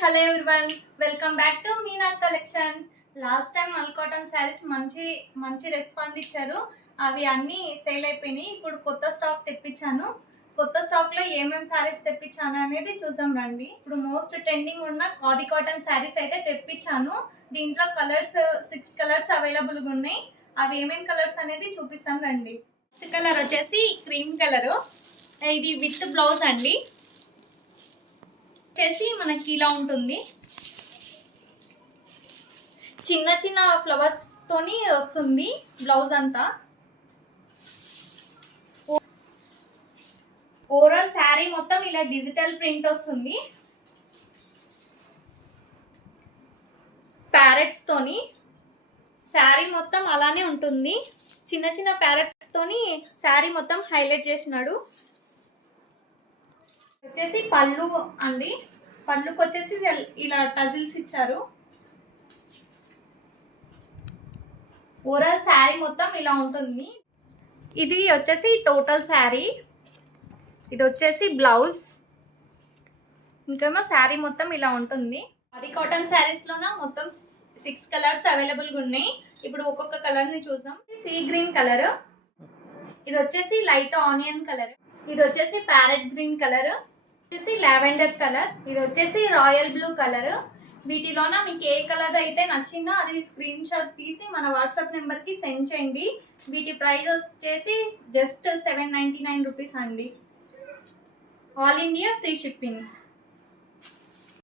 Hello everyone, welcome back to Meena collection. Last time మల్ cotton saris మంచి response ఇచ్చారు. అవి అన్నీ సేల్ అయిపోయినాయి. ఇప్పుడు కొత్త స్టాక్ తెప్పించాను. కొత్త స్టాక్లో ఏమేమి శారీస్ తెప్పించాను అనేది చూసాం రండి. ఇప్పుడు మోస్ట్ ట్రెండింగ్ ఉన్న ఖాదీ కాటన్ శారీస్ అయితే తెప్పించాను. దీంట్లో కలర్స్ 6 కలర్స్ అవైలబుల్గా ఉన్నాయి. అవి ఏమేమి కలర్స్ అనేది చూపిస్తాం రండి. ఫస్ట్ కలర్ వచ్చేసి క్రీమ్ కలరు. ఇది విత్ బ్లౌజ్ అండి. వచ్చేసి మనకి ఇలా ఉంటుంది. చిన్న చిన్న ఫ్లవర్స్ తోని వస్తుంది బ్లౌజ్ అంతా. ఓవరాల్ శారీ మొత్తం ఇలా డిజిటల్ ప్రింట్ వస్తుంది. ప్యారెట్స్ తోని శారీ మొత్తం అలానే ఉంటుంది. చిన్న చిన్న ప్యారెట్స్ తోని శారీ మొత్తం హైలైట్ చేసినాడు. వచ్చేసి పళ్ళు అండి. పళ్ళుకి వచ్చేసి ఇలా టజిల్స్ ఇచ్చారు. ఓవరాల్ శారీ మొత్తం ఇలా ఉంటుంది. ఇది వచ్చేసి టోటల్ శారీ. ఇది వచ్చేసి బ్లౌజ్. ఇంకేమో శారీ మొత్తం ఇలా ఉంటుంది. అది కాటన్ శారీస్లోన మొత్తం 6 కలర్స్ అవైలబుల్గా ఉన్నాయి. ఇప్పుడు ఒక్కొక్క కలర్ని చూద్దాం. సీ గ్రీన్ కలర్, ఇది వచ్చేసి లైట్ ఆనియన్ కలర్, ఇది వచ్చేసి ప్యారెట్ గ్రీన్ కలర్, వచ్చేసి లావెండర్ కలర్, ఇది వచ్చేసి రాయల్ బ్లూ కలర్. వీటిలోన మీకు ఏ కలర్ అయితే నచ్చిందో అది స్క్రీన్ షాట్ తీసి మన వాట్సాప్ నెంబర్కి సెండ్ చేయండి. వీటి ప్రైస్ వచ్చేసి జస్ట్ 799 రూపీస్ అండి. All India free shipping.